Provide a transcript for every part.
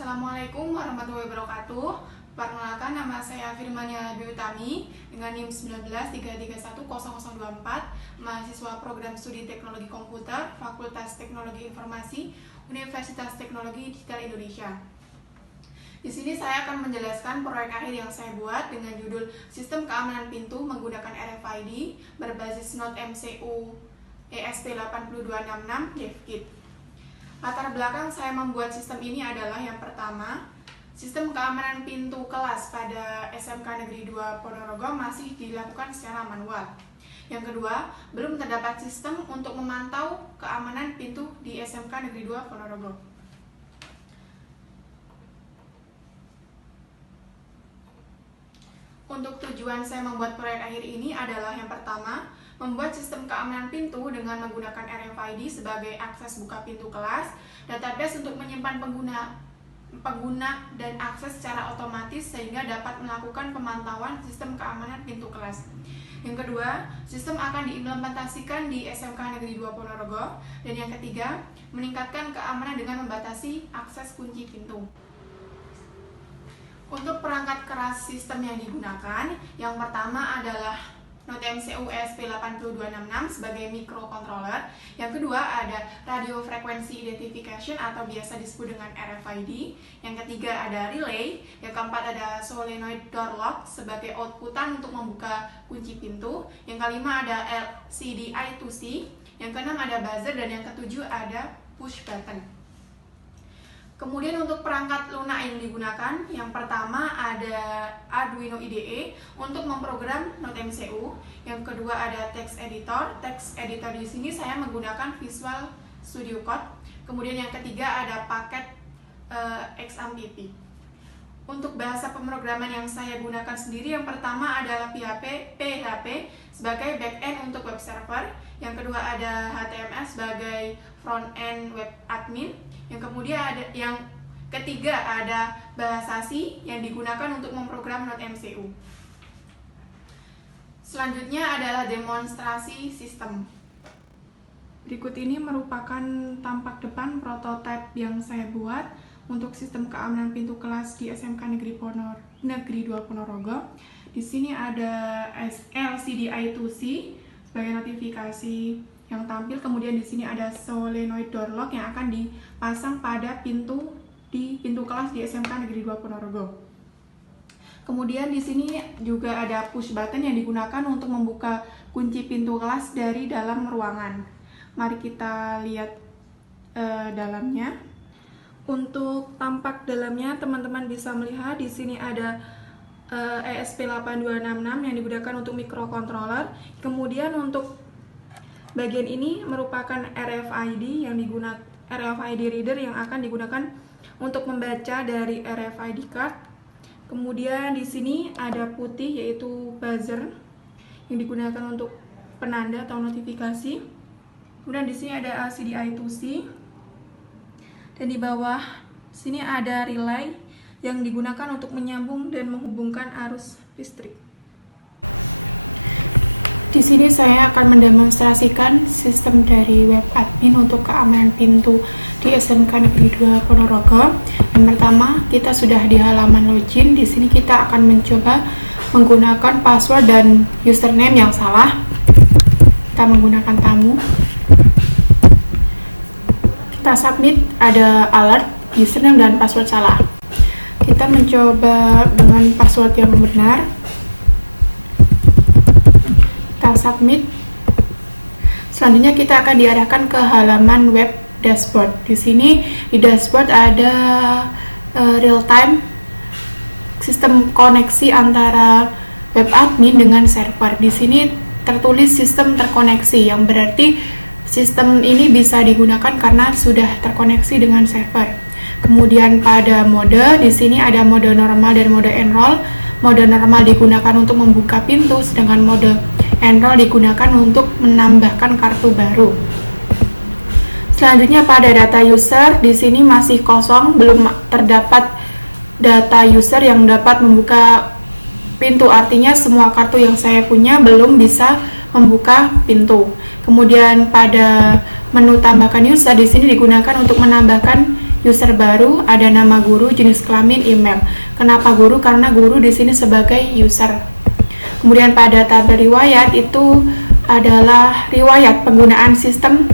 Assalamualaikum warahmatullahi wabarakatuh. Perkenalkan, nama saya Firmania Dwi Utami dengan NIM 1933100024, mahasiswa program studi teknologi komputer, Fakultas Teknologi Informasi, Universitas Teknologi Digital Indonesia. Di sini saya akan menjelaskan proyek akhir yang saya buat dengan judul Sistem Keamanan Pintu menggunakan RFID berbasis Node MCU ESP8266 DevKit. Latar belakang saya membuat sistem ini adalah yang pertama, sistem keamanan pintu kelas pada SMK Negeri 2 Ponorogo masih dilakukan secara manual. Yang kedua, belum terdapat sistem untuk memantau keamanan pintu di SMK Negeri 2 Ponorogo. Untuk tujuan saya membuat proyek akhir ini adalah yang pertama, membuat sistem keamanan pintu dengan menggunakan RFID sebagai akses buka pintu kelas, database untuk menyimpan pengguna dan akses secara otomatis sehingga dapat melakukan pemantauan sistem keamanan pintu kelas. Yang kedua, sistem akan diimplementasikan di SMK Negeri 2 Ponorogo. Dan yang ketiga, meningkatkan keamanan dengan membatasi akses kunci pintu. Untuk perangkat keras sistem yang digunakan, yang pertama adalah Node MCU ESP8266 sebagai microcontroller. Yang kedua ada radio frequency identification atau biasa disebut dengan RFID. Yang ketiga ada relay. Yang keempat ada solenoid door lock sebagai outputan untuk membuka kunci pintu. Yang kelima ada LCD I2C. Yang keenam ada buzzer dan yang ketujuh ada push button. Kemudian untuk perangkat lunak yang digunakan, yang pertama ada Arduino IDE untuk memprogram Node MCU. Yang kedua ada text editor. Text editor di sini saya menggunakan Visual Studio Code. Kemudian yang ketiga ada paket XAMPP. Untuk bahasa pemrograman yang saya gunakan sendiri, yang pertama adalah PHP sebagai backend untuk web server. Yang kedua ada HTML sebagai front-end web admin. Yang kemudian yang ketiga ada bahasa C yang digunakan untuk memprogram Node MCU. Selanjutnya adalah demonstrasi sistem. Berikut ini merupakan tampak depan prototipe yang saya buat untuk sistem keamanan pintu kelas di SMK Negeri 2 Ponorogo. Di sini ada LCD I2C sebagai notifikasi yang tampil, kemudian di sini ada solenoid door lock yang akan dipasang pada pintu kelas di SMK Negeri 2 Ponorogo. Kemudian di sini juga ada push button yang digunakan untuk membuka kunci pintu kelas dari dalam ruangan. Mari kita lihat dalamnya. Untuk tampak dalamnya, teman-teman bisa melihat di sini ada ESP8266 yang digunakan untuk microcontroller. Kemudian untuk bagian ini merupakan RFID RFID reader yang akan digunakan untuk membaca dari RFID card. Kemudian di sini ada putih yaitu buzzer yang digunakan untuk penanda atau notifikasi. Kemudian di sini ada LCD I2C. Dan di bawah sini ada relay yang digunakan untuk menyambung dan menghubungkan arus listrik. Di sini saya akan mendemonstrasikan sistem dari web admin untuk keamanan pintu di SMK Negeri 2 Ponorogo. Yang pertama, kita sudah di halaman login. Di sini kita akan mencoba menggunakan password dan username yang salah. Kita menggunakan tamu. Kita submit, ada alert, username dan password salah. Kita mencoba dengan password yang benar. Kita submit. Selanjutnya kita akan diarahkan ke halaman web dashboard. Di sini di dashboard ada real time sistem koneksi antara web admin dengan server. Di sini tertulis sistem terkoneksi, yang berarti sistem ini bisa digunakan karena sudah terkoneksi dengan server. Kemudian pada mode, di sini ada mode normal dan mode enroll. Mode normal digunakan untuk membuka pintu, sedangkan mode enroll digunakan untuk menambahkan kartu baru. Selanjutnya pada data user, di sini masih kosong, belum terdapat data user yang dapat membuka pintu. Artinya semua kartu yang saya punya belum bisa membuka pintu. Kemudian pada menu tambahkan user, di sini digunakan untuk menambahkan user baru, ada nama guru, jenis kelamin, email. Kenapa guru? Karena guru di sini sebagai user. Kemudian pada tabel riwayat itu adalah riwayat penggunaan sistem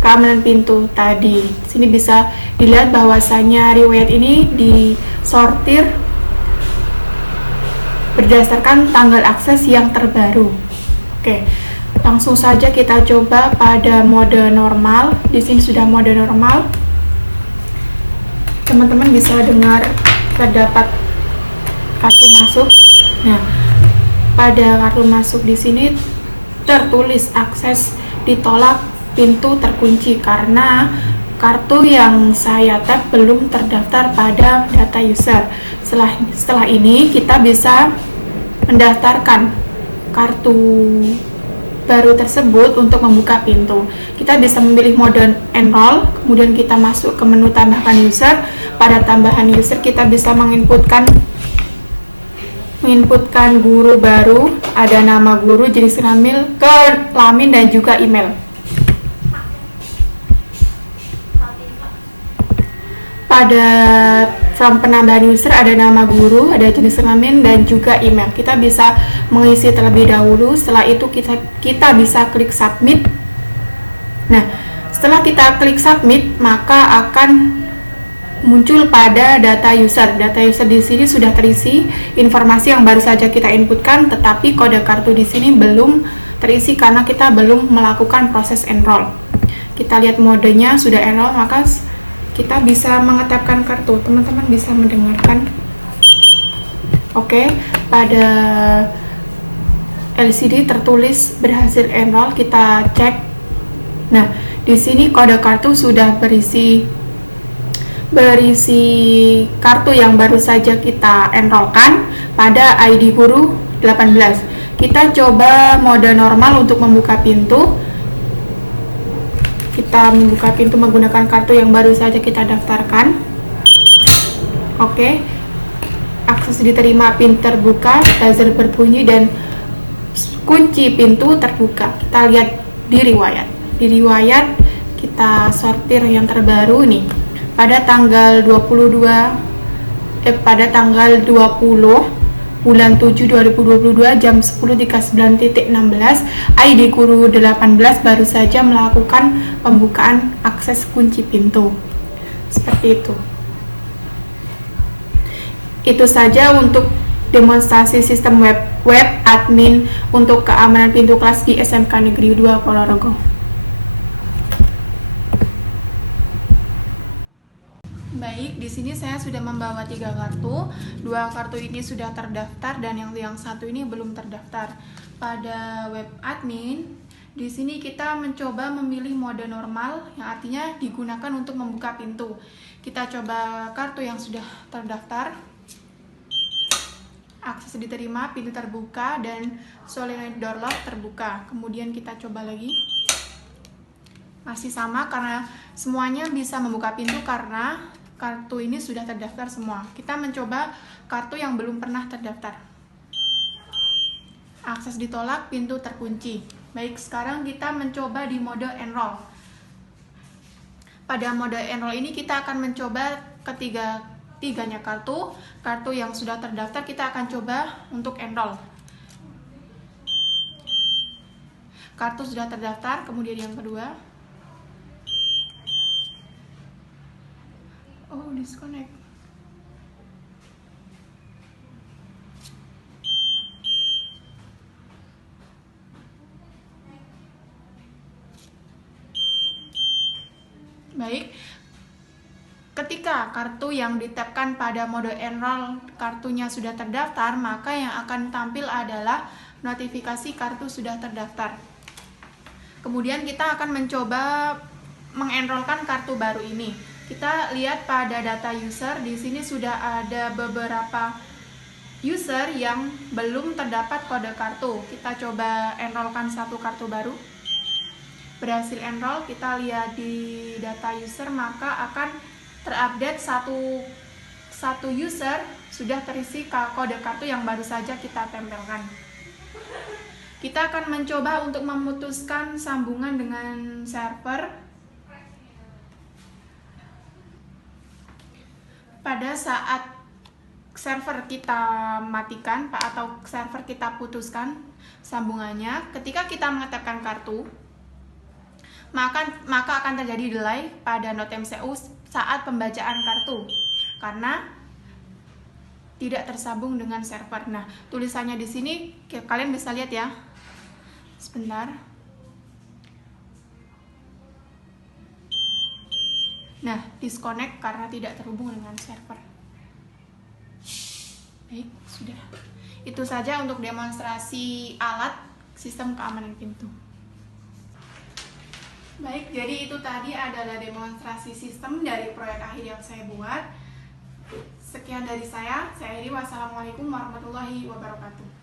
keamanan pintu tadi. Sini bisa dilihat bahwasanya riwayat ini disortir berdasarkan tanggal akses yang terbaru. Oke, langsung saja kita coba pada mode normal. Di sini sudah mode normal. Teman-teman bisa dengar terdapat kartu masuk. Nah, pada kartu masuk di sini tertulis akses ditolak, pintu terkunci karena kartu yang saya tap belum terdaftar pada data user. Setelah ini kita bisa mendaftarkan kartu baru tersebut untuk membuka pintu. Kita bisa memilih mode enroll, kemudian kita masuk ke menu tambahkan user. Pada tambahan user kita bisa menginputkan guru baru, ada nama guru, jenis kelamin dan juga email. Pada form penambahan user ada nama guru, ada jenis kelamin dan juga email. Kita bisa mengisi terlebih dahulu, setelah itu kita bisa klik submit. Nah, setelah kita klik submit, maka akan muncul pada data user. Data user di sini sudah terisi informasi yang baru saja kita inputkan, tetapi kode kartu di sini belum terisi karena kita belum melakukan proses enroll. Kita lihat modenya sudah enroll, maka kita bisa mengetapkan kartu. Teman-teman bisa mendengarkan. Oke, pada LCD tertulis berhasil enroll, kita cek. Nah, di sini kode kartu sudah berisi kartu yang baru saja kita enrollkan pada ID guru 18. Kita coba mode normal untuk membuka pintu. Kita membuka pintu menggunakan kartu yang baru saja kita daftarkan. Oke, akses diterima, PIN terbuka, buzzer berbunyi dan kunci pintu terbuka. Kita lihat di riwayat. Di riwayat kita sortir yang terbaru nih. Pada tanggal 20 bulan 7 2022 jam 10.9.16 ID guru 18 baru saja melakukan pembukaan akses kunci pintu. Seperti itu. Itu saja untuk demonstrasi sistem web admin untuk keamanan pintu kelas di SMK Negeri 2 Ponorogo. Baik, di sini saya sudah membawa 3 kartu. 2 kartu ini sudah terdaftar dan yang satu ini belum terdaftar. Pada web admin, di sini kita mencoba memilih mode normal yang artinya digunakan untuk membuka pintu. Kita coba kartu yang sudah terdaftar. Akses diterima, pintu terbuka dan solenoid door lock terbuka. Kemudian kita coba lagi. Masih sama karena semuanya bisa membuka pintu karena kartu ini sudah terdaftar semua. Kita mencoba kartu yang belum pernah terdaftar. Akses ditolak, pintu terkunci. Baik, sekarang kita mencoba di mode enroll. Pada mode enroll ini kita akan mencoba ketiganya kartu. Kartu yang sudah terdaftar kita akan coba untuk enroll. Kartu sudah terdaftar, kemudian yang kedua. Oh, disconnect. Baik. Ketika kartu yang ditapkan pada mode enroll kartunya sudah terdaftar, maka yang akan tampil adalah notifikasi kartu sudah terdaftar. Kemudian kita akan mencoba mengenrolkan kartu baru ini. Kita lihat pada data user, di sini sudah ada beberapa user yang belum terdapat kode kartu. Kita coba enrollkan satu kartu baru. Berhasil enroll, kita lihat di data user, maka akan terupdate satu user sudah terisi kode kartu yang baru saja kita tempelkan. Kita akan mencoba untuk memutuskan sambungan dengan server. pada saat server kita matikan atau server kita putuskan sambungannya, ketika kita mengetikkan kartu, maka akan terjadi delay pada NodeMCU saat pembacaan kartu karena tidak tersambung dengan server. Nah, tulisannya di sini kalian bisa lihat ya. Sebentar. Nah, disconnect karena tidak terhubung dengan server. Baik, sudah. Itu saja untuk demonstrasi alat sistem keamanan pintu. Baik, jadi itu tadi adalah demonstrasi sistem dari proyek akhir yang saya buat. Sekian dari saya Eri. Wassalamualaikum warahmatullahi wabarakatuh.